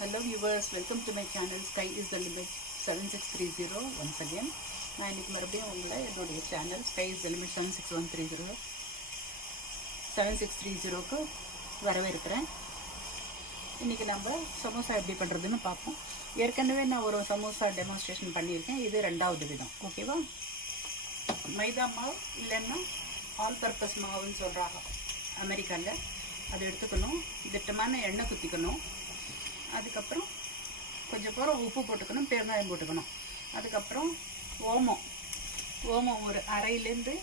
Hello viewers, welcome to my channel. Sky is the limit. 7630 once again. நான் இன்னைக்கு மறுபடியும் உங்களை என்னுடைய channel sky is the limit seven six one three zero seven six three ஜீரோக்கு வரவேற்கிறேன். இன்றைக்கி நம்ம சமோசா எப்படி பண்ணுறதுன்னு பார்ப்போம். ஏற்கனவே நான் ஒரு சமோசா டெமான்ஸ்ட்ரேஷன் பண்ணியிருக்கேன். இது ரெண்டாவது விதம். ஓகேவா மைதா மாவு இல்லைன்னா ஆல் பர்பஸ் மாவுன்னு சொல்கிறாங்க அமெரிக்காவில் அதை எடுத்துக்கணும். திட்டமான எண்ணெய் குத்திக்கணும். அதுக்கப்புறம் கொஞ்சம் போகிற உப்பு போட்டுக்கணும் பெருங்காயம் போட்டுக்கணும். அதுக்கப்புறம் ஓமம். ஓமம் ஒரு அரையிலேருந்து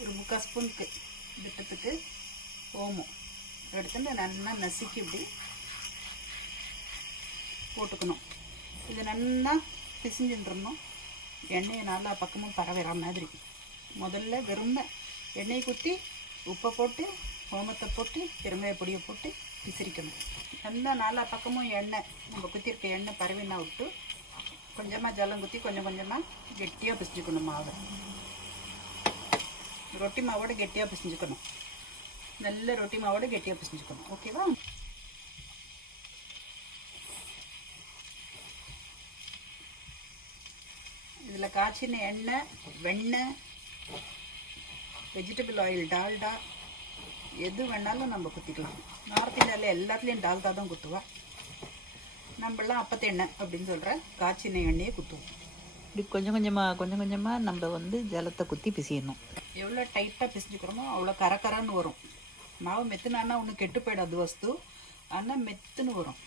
ஒரு முக்கால் ஸ்பூனுக்கு விட்டத்துக்கு ஓமம். எடுத்துட்டு நல்லா நசுக்கி இப்படி போட்டுக்கணும். இது நல்லா பிசிஞ்சுட்டுருந்தோம் எண்ணெயை நல்லா பக்கமும் பரவிற மாதிரி. முதல்ல வெறும் எண்ணெய் குத்தி உப்பை போட்டு ஓமத்தை போட்டு பெருங்காய பொடியை போட்டு பிசிறிக்கணும் நல்லா நாலா பக்கமும் எண்ணெய் நம்ம குத்திருக்க எண்ணெய் பரவினா விட்டு கொஞ்சமாக ஜலம் குத்தி கொஞ்சம் கொஞ்சமாக கெட்டியாக பிசிஞ்சுக்கணும் மாவை. ரொட்டி மாவோட கெட்டியாக பிசிஞ்சுக்கணும். நல்ல ரொட்டி மாவோட கெட்டியாக பிசிஞ்சுக்கணும். ஓகேவா? இதில் காய்ச்சின எண்ணெய் வெண்ணெய் வெஜிடபிள் ஆயில் டால்டா எது வேணாலும் நம்ம குத்திக்கலாம். நார்த் இந்தியாவில் எல்லாத்துலேயும் டால்டா தான் குத்துவா. நம்மளாம் அப்பத்த எண்ணெய் அப்படின்னு சொல்கிற காய்ச்சின எண்ணெயை குத்துவோம். இப்படி கொஞ்சம் கொஞ்சமாக கொஞ்சம் கொஞ்சமாக நம்ம வந்து ஜலத்தை குத்தி பிசியணும். எவ்வளோ டைட்டாக பிசிஞ்சுக்கிறோமோ அவ்வளோ கரகரன்னு வரும். மாவு மெத்துனானா ஒன்றும் கெட்டு போயிடாது வஸ்து. ஆனால் மெத்துன்னு வரும்.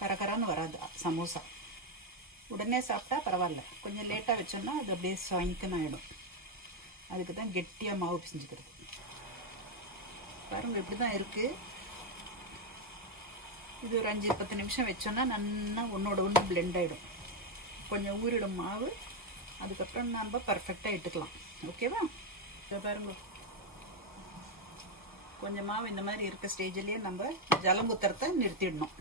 கரகரான்னு வராது சமோசா. உடனே சாப்பிட்டா பரவாயில்ல. கொஞ்சம் லேட்டாக வச்சோம்னா அது அப்படியே சாயங்கன்னு ஆகிடும் அதுக்கு தான் கெட்டியாக மாவு பிசிஞ்சுக்கிறது. பாருங்க இப்படி தான் இருக்குது இது ஒரு அஞ்சு பத்து நிமிஷம் வச்சோன்னா நல்லா ஒன்றோட ஒன்று பிளெண்ட் ஆகிடும் கொஞ்சம் ஊறிடும் மாவு. அதுக்கப்புறம் நம்ம பர்ஃபெக்டாக இட்டுக்கலாம் ஓகேவா இதை பாருங்கள் கொஞ்சம் மாவு இந்த மாதிரி இருக்க ஸ்டேஜ்லேயே நம்ம ஜலம் குத்துறத நிறுத்திடணும்.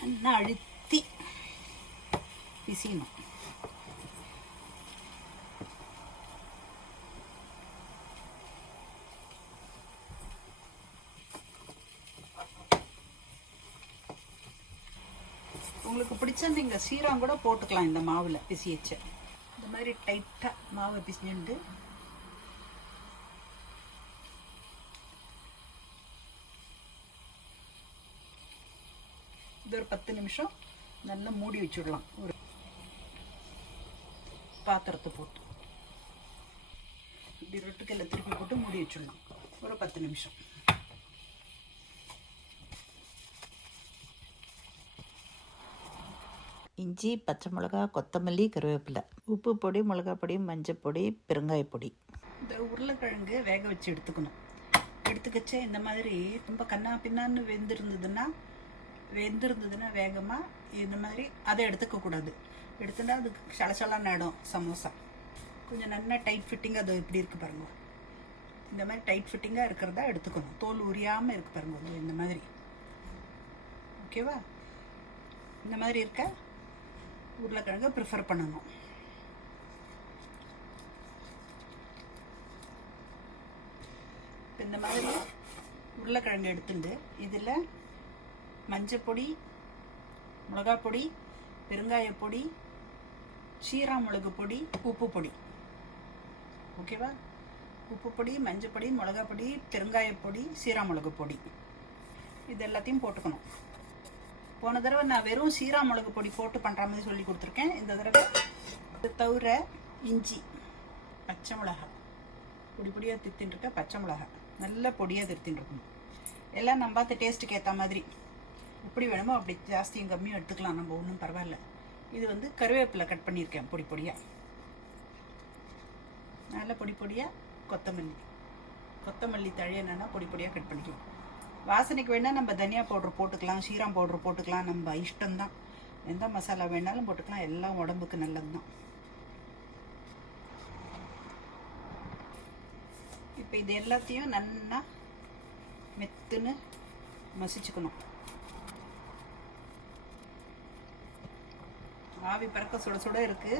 நல்லா அழுத்தி பிசியணும். உங்களுக்கு பிடிச்சா நீங்கள் சீரம் கூட போட்டுக்கலாம் இந்த மாவில் பிசியச்ச. இந்த மாதிரி டைட்டாக மாவை பிசிஞ்சுண்டு. இது ஒரு பத்து நிமிஷம் நல்லா மூடி வச்சுடலாம். ஒரு பாத்திரத்தை போட்டு. இப்படி ரொட்டுக்கல்ல திருப்பி போட்டு மூடி வச்சிடலாம். ஒரு பத்து நிமிஷம். இஞ்சி பச்சை மிளகா கொத்தமல்லி கருவேப்பிலை உப்பு பொடி மிளகா பொடி மஞ்சள் பொடி பெருங்காய பொடி. இந்த உருளைக்கிழங்கு வேக வச்சு எடுத்துக்கணும். எடுத்துக்கச்சே இந்த மாதிரி ரொம்ப கண்ணா பின்னான்னு வெந்திருந்ததுன்னா வெந்திருந்ததுன்னா வேகமாக இந்த மாதிரி அதை எடுத்துக்கக்கூடாது எடுத்துனா எடுத்துட்டா அது சலசலாக இடம் சமோசா. கொஞ்சம் நல்லா டைட் ஃபிட்டிங்காக அது எப்படி இருக்குது பாருங்க. இந்த மாதிரி டைட் ஃபிட்டிங்காக இருக்கிறதா எடுத்துக்கணும். தோல் உரியாமல் இருக்கு பாருங்க இந்த மாதிரி. ஓகேவா? இந்த மாதிரி இருக்க? உருளைக்கிழங்கு ப்ரிஃபர் பண்ணணும். இப்போ இந்த மாதிரி உருளைக்கிழங்கு எடுத்துட்டு இதில் மஞ்சப்பொடி மிளகாய் பொடி பெருங்காய பொடி சீரா மிளகு பொடி உப்பு பொடி. ஓகேவா உப்பு பொடி மஞ்சள் பொடி மிளகாய் பொடி பெருங்காய பொடி சீரா மிளகு பொடி. இது எல்லாத்தையும் போட்டுக்கணும். போன தடவை நான் வெறும் சீரா மிளகு பொடி போட்டு பண்ணுற மாதிரி சொல்லி கொடுத்துருக்கேன். இந்த தடவை இது தவிர இஞ்சி பச்சை மிளகாய். பொடி பொடியாக திருத்தின்னு இருக்க பச்சை மிளகாய். நல்ல பொடியாக திருத்தின்னு இருக்கணும். எல்லாம் நம்ம பார்த்து டேஸ்ட்டுக்கு ஏற்ற மாதிரி. எப்படி வேணுமோ அப்படி ஜாஸ்தியும் கம்மியும் எடுத்துக்கலாம். நம்ம ஒன்றும் பரவாயில்ல. இது வந்து கருவேப்பிலை கட் பண்ணியிருக்கேன் பொடி பொடியாக நல்ல பொடி பொடியாக கொத்தமல்லி. கொத்தமல்லி தழையனா பொடி பொடியாக கட் பண்ணிக்கலாம். வாசனைக்கு வேணால் நம்ம தனியா பவுடர் போட்டுக்கலாம் சீரம் பவுடர் போட்டுக்கலாம் நம்ம இஷ்டம்தான். எந்த மசாலா வேணாலும் போட்டுக்கலாம் எல்லாம் உடம்புக்கு நல்லது தான் இப்போ இது எல்லாத்தையும் நல்லா மெத்துன்னு மசிச்சுக்கணும். ஆவி பறக்க சுட சுட இருக்குது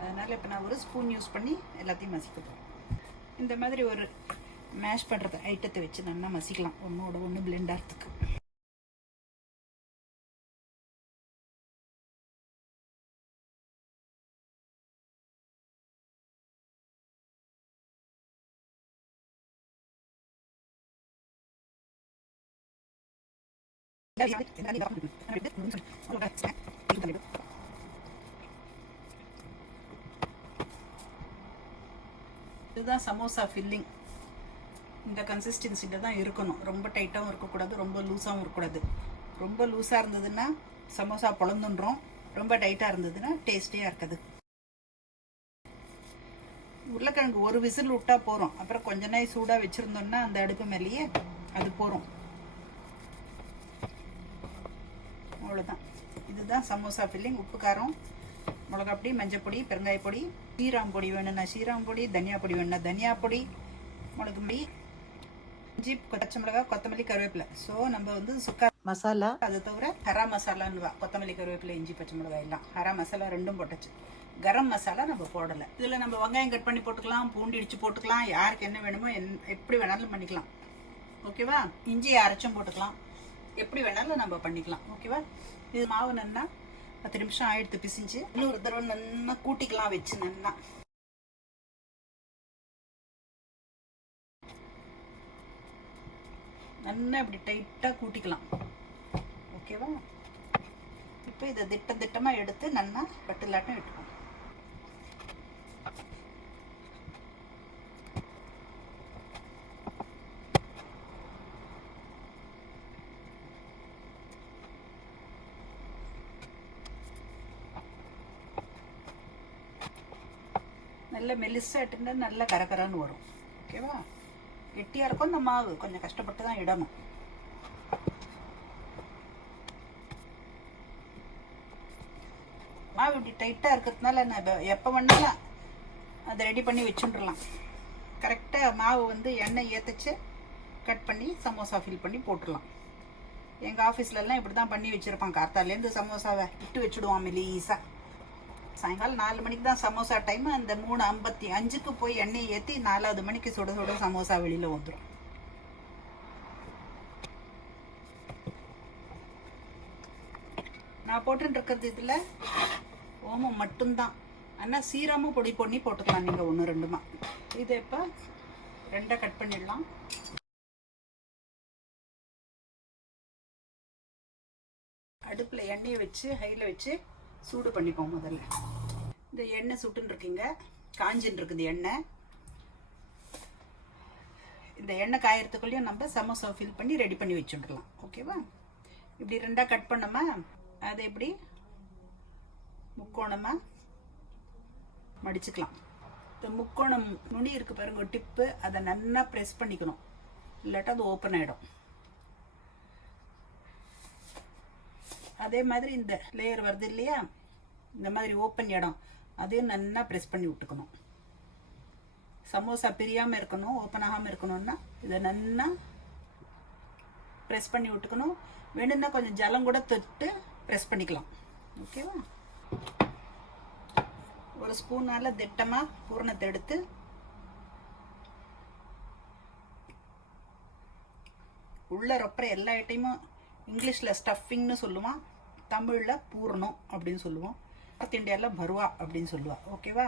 அதனால் இப்போ நான் ஒரு ஸ்பூன் யூஸ் பண்ணி எல்லாத்தையும் மசிக்க போகிறேன் இந்த மாதிரி ஒரு மேஷ் பண்ணுறது ஐட்டத்தை வச்சு நல்லா மசிக்கலாம். ஒன்றோட ஒன்று பிளெண்ட் ஆகிறதுக்கு இதுதான் சமோசா ஃபில்லிங் இந்த கன்சிஸ்டன்சியில் தான் இருக்கணும். ரொம்ப டைட்டாகவும் இருக்கக்கூடாது ரொம்ப லூஸாகவும் இருக்கக்கூடாது. ரொம்ப லூஸாக இருந்ததுன்னா சமோசா பொழந்துன்றோம் ரொம்ப டைட்டாக இருந்ததுன்னா டேஸ்டியாக இருக்குது. உருளைக்கிழங்கு ஒரு விசில் விட்டா போகிறோம் அப்புறம் கொஞ்ச நாள் சூடாக வச்சுருந்தோம்னா அந்த அடுப்பு மேலேயே அது போகிறோம் அவ்வளோதான் இதுதான் சமோசா ஃபில்லிங் உப்பு காரம் மிளகா பொடி மஞ்சள் பொடி பெருங்காய பொடி சீராம் பொடி வேணும்னா சீராம் பொடி தனியா பொடி வேணும்னா தனியா பொடி மிளகு பொடி இஞ்சி பச்சை மிளகா கொத்தமல்லி கருவேப்பிலை. ஸோ நம்ம வந்து சுக்கா மசாலா. அது தவிர ஹரா மசாலான்னு வா கொத்தமல்லி கருவேப்பிலை இஞ்சி பச்சை மிளகாய் எல்லாம். ஹரா மசாலா ரெண்டும் போட்டுச்சு. கரம் மசாலா நம்ம போடலை. இதில் நம்ம வெங்காயம் கட் பண்ணி போட்டுக்கலாம் பூண்டு இடிச்சு போட்டுக்கலாம் யாருக்கு என்ன வேணுமோ என் எப்படி வேணாலும் பண்ணிக்கலாம். ஓகேவா? இஞ்சி அரைச்சும் போட்டுக்கலாம். எப்படி வேணாலும் நம்ம பண்ணிக்கலாம். ஓகேவா? இது மாவு நன்னா பத்து நிமிஷம் ஆயிடுத்து பிசிஞ்சு இன்னொரு தடவை நன்னா கூட்டிக்கலாம் வச்சு நன்னா நல்லா இப்படி டைட்டாக கூட்டிக்கலாம். ஓகேவா இப்போ இதை திட்ட திட்டமாக எடுத்து நல்லா பட்டுலாட்டம் விட்டுக்கணும் நல்ல மெலிசாட்டுன்னா நல்ல கரகரன்னு வரும். ஓகேவா கெட்டியாக இருக்கும் இந்த மாவு. கொஞ்சம் கஷ்டப்பட்டு தான் இடணும். மாவு இப்படி டைட்டாக இருக்கிறதுனால நான் எப்போ வேணாலும் அதை ரெடி பண்ணி வச்சுட்டுலாம் கரெக்டாக மாவு வந்து எண்ணெய் ஏற்றுச்சு கட் பண்ணி சமோசா ஃபில் பண்ணி போட்டுடலாம் எங்கள் ஆஃபீஸ்லலாம் இப்படி தான் பண்ணி வச்சுருப்பான். கார்த்தாலேருந்து சமோசாவை இட்டு வச்சுடுவான் மெலீஸாக சாயங்காலம் நாலு மணிக்கு தான் சமோசா டைம் அந்த மூணு ஐம்பத்தி அஞ்சுக்கு போய் எண்ணெய் ஏற்றி நாலாவது மணிக்கு சுட சுட சமோசா வெளியில் வந்துடும் நான் போட்டுன்னு இருக்கிறது இதில் ஓமம் மட்டும்தான். ஆனால் சீரமும் பொடி பண்ணி போட்டுக்கலாம் நீங்கள் ஒன்று ரெண்டுமா. இதை இப்போ ரெண்டாக கட் பண்ணிடலாம். அடுப்பில் எண்ணெயை வச்சு ஹையில் வச்சு சூடு பண்ணிப்போம் முதல்ல. இந்த எண்ணெய் சுட்டுன்னு இருக்கீங்க காஞ்சின்னு இருக்குது எண்ணெய். இந்த எண்ணெய் காயறதுக்குள்ளேயும் நம்ம சமோசா ஃபில் பண்ணி ரெடி பண்ணி வச்சுட்டுலாம் ஓகேவா இப்படி ரெண்டாக கட் பண்ணோமா? அதை எப்படி? முக்கோணமாக மடிச்சுக்கலாம். இந்த முக்கோணம் நுனி இருக்கு பாருங்க டிப்பு அதை நல்லா ப்ரெஸ் பண்ணிக்கணும். இல்லாட்டா அது ஓப்பன் ஆகிடும் அதே மாதிரி இந்த லேயர் வருது இல்லையா? இந்த மாதிரி ஓப்பன் இடம். அதையும் நல்லா ப்ரெஸ் பண்ணி விட்டுக்கணும். சமோசா பிரியாமல் இருக்கணும் ஓப்பன் ஆகாமல் இருக்கணும்னா இதை நல்லா ப்ரெஸ் பண்ணி விட்டுக்கணும். வேணும்னா கொஞ்சம் ஜலம் கூட தொட்டு ப்ரெஸ் பண்ணிக்கலாம். ஓகேவா ஒரு ஸ்பூனால் திட்டமாக பூரணத்தை எடுத்து உள்ள ரொப்பற எல்லா ஐட்டமும் இங்கிலீஷில் ஸ்டஃபிங்னு சொல்லுவான். தமிழில் பூர்ணம் அப்படின்னு சொல்லுவோம். நார்த் இந்தியாவில் பருவா அப்படின்னு சொல்லுவாள் ஓகேவா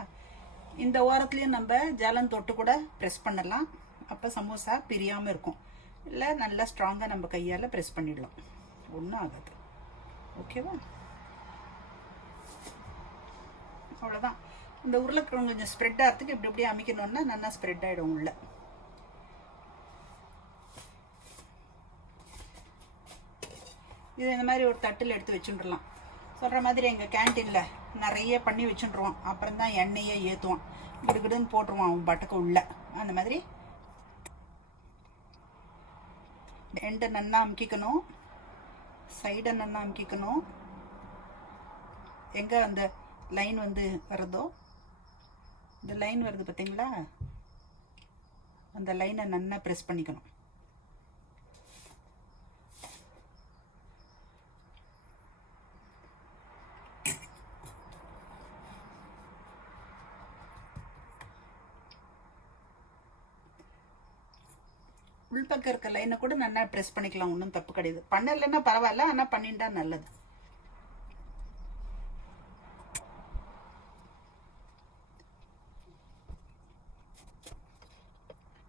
இந்த ஓரத்துலேயும் நம்ம ஜலம் தொட்டு கூட ப்ரெஸ் பண்ணலாம். அப்போ சமோசா பிரியாமல் இருக்கும். இல்லை நல்லா ஸ்ட்ராங்காக நம்ம கையால் ப்ரெஸ் பண்ணிடலாம். ஒன்றும் ஆகாது. ஓகேவா அவ்வளோதான் இந்த உருளைக்கிழங்கு கொஞ்சம் ஸ்ப்ரெட் ஆகிறதுக்கு இப்படி இப்படி அமைக்கணுன்னா நல்லா ஸ்ப்ரெட் ஆகிடும் உள்ளே. இது இந்த மாதிரி ஒரு தட்டில் எடுத்து வச்சுட்டுலாம் சொல்கிற மாதிரி எங்கள் கேன்டீனில் நிறைய பண்ணி வச்சுட்டுருவான் அப்புறம் தான் எண்ணெயை ஏற்றுவான் கிடுகிடுன்னு போட்டுருவான் அவன் பட்டுக்கு உள்ள. அந்த மாதிரி. எண்டை நன்னா அமுக்கிக்கணும். சைடை நன்னா அமுக்கிக்கணும். எங்கே அந்த லைன் வந்து வருதோ? இந்த லைன் வருது பார்த்தீங்களா அந்த லைனை நன்னா ப்ரெஸ் பண்ணிக்கணும். உள்பக்கம் இருக்க லைனை கூட நல்லா ப்ரெஸ் பண்ணிக்கலாம் ஒன்றும் தப்பு கிடையாது. பண்ணலைன்னா பரவாயில்ல ஆனால் பண்ணிட்டா நல்லது.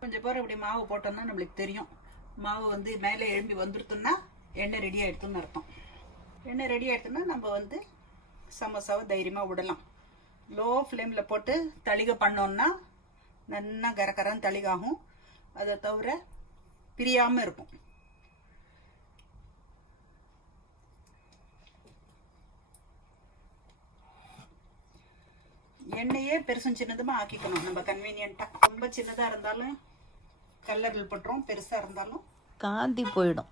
கொஞ்சம் பேர் இப்படி மாவு போட்டோம்னா நம்மளுக்கு தெரியும். மாவு வந்து மேலே எழும்பி வந்துருத்துன்னா எண்ணெய் ரெடி ஆகிடுதுன்னு அர்த்தம். எண்ணெய் ரெடி ஆகிடுதுன்னா நம்ம வந்து சமோசாவை தைரியமாக விடலாம். லோ ஃப்ளேமில் போட்டு தளிகை பண்ணோன்னா நல்லா கரகரன்னு தளிகாகும். அதை தவிர பிரியாமல் இருக்கும். எண்ணெயே பெருசும் சின்னதுமா ஆக்கிக்கணும். நம்ம கன்வீனியண்ட்டாக ரொம்ப சின்னதாக இருந்தாலும் கல்லரில் பட்டுரும் பெருசாக இருந்தாலும் காந்தி போயிடும்.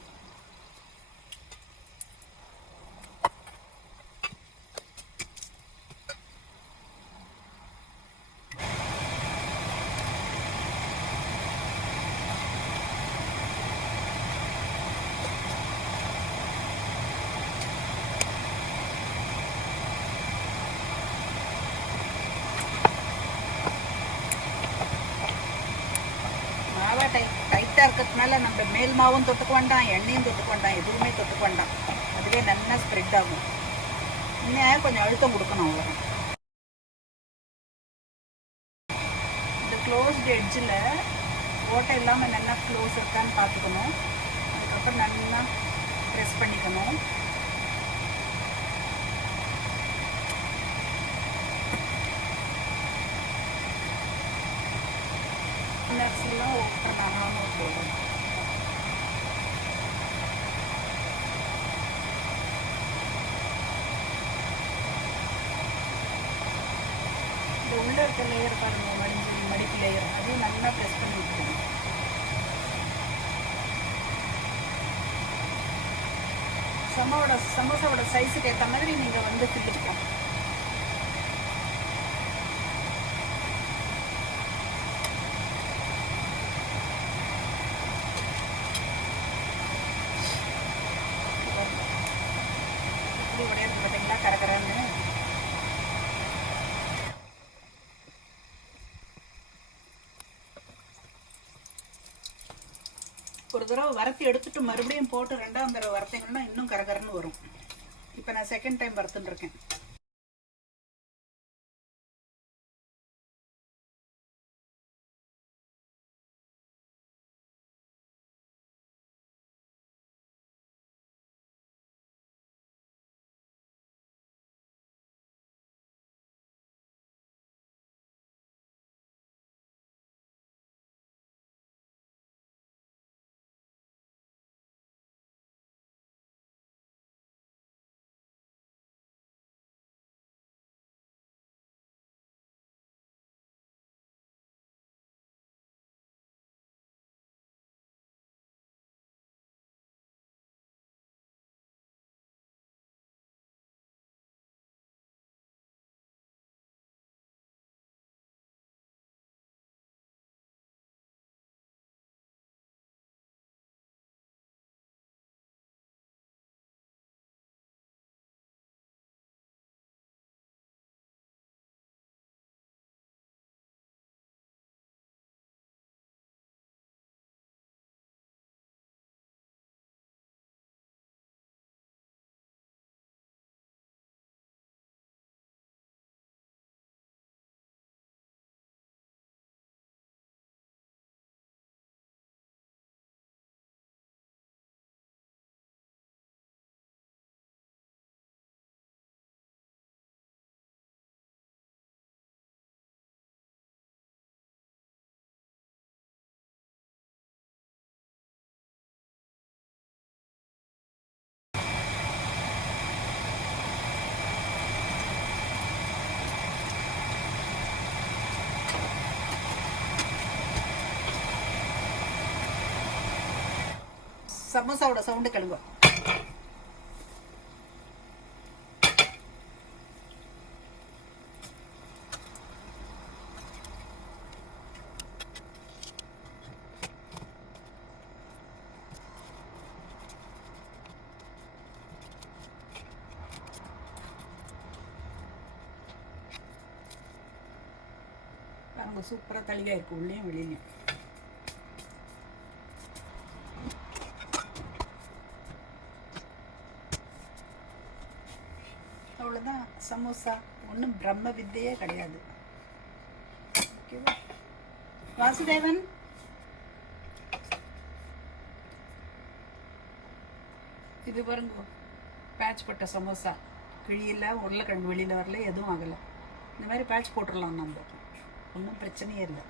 மாவா டை அதனால் நம்ம மேல் மாவும் தொட்டுக்க வேண்டாம் எண்ணெயும் தொட்டுக்க வேண்டாம் எதுவுமே தொட்டுக்க வேண்டாம். அதுவே நல்லா ஸ்ப்ரெட் ஆகும். இன்னும் கொஞ்சம் அழுத்தம் கொடுக்கணும் அவ்வளோ இந்த க்ளோஸ்டு எட்ஜில் ஓட்டை இல்லாமல் நல்லா க்ளோஸ் இருக்கான்னு பார்த்துக்கணும். அதுக்கப்புறம் நல்லா ப்ரெஸ் பண்ணிக்கணும் நர்ஸ்லாம் ஓப்பன் ஆகாமல் போடும் இந்த உள்ள இருக்க லேயர் பாருங்க மடிஞ்சு மடிப்பு லேயர் அதையும் நல்லா ப்ரெஸ் பண்ணி விட்டுக்கணும் சமோட சமோசாவோட சைஸுக்கு ஏற்ற மாதிரி நீங்கள் வந்து ஃபில்லிக்கலாம் இப்படி உடையது பார்த்தீங்களா கரகரன்னு ஒரு தடவை வறுத்து எடுத்துட்டு மறுபடியும் போட்டு ரெண்டாவது தடவை வறுத்தீங்கன்னா இன்னும் கரகரன்னு வரும். இப்போ நான் செகண்ட் டைம் வறுத்துட்டு சமோசாவோட சவுண்டு கழுவ பாருங்க சூப்பராக தளியாக இருக்கு உள்ளேயும் வெளியிலையும் அவ்வளோதான் சமோசா ஒன்றும் பிரம்ம வித்தையே கிடையாது. ஓகேவா வாசுதேவன்? இது பாருங்க பேட்ச் போட்ட சமோசா. கிழியில் உருளைக்கிழங்கு வெளியில் வரல எதுவும் ஆகலை. இந்த மாதிரி பேட்ச் போட்டுடலாம் நம்ம. ஒன்றும் பிரச்சனையே இல்லை.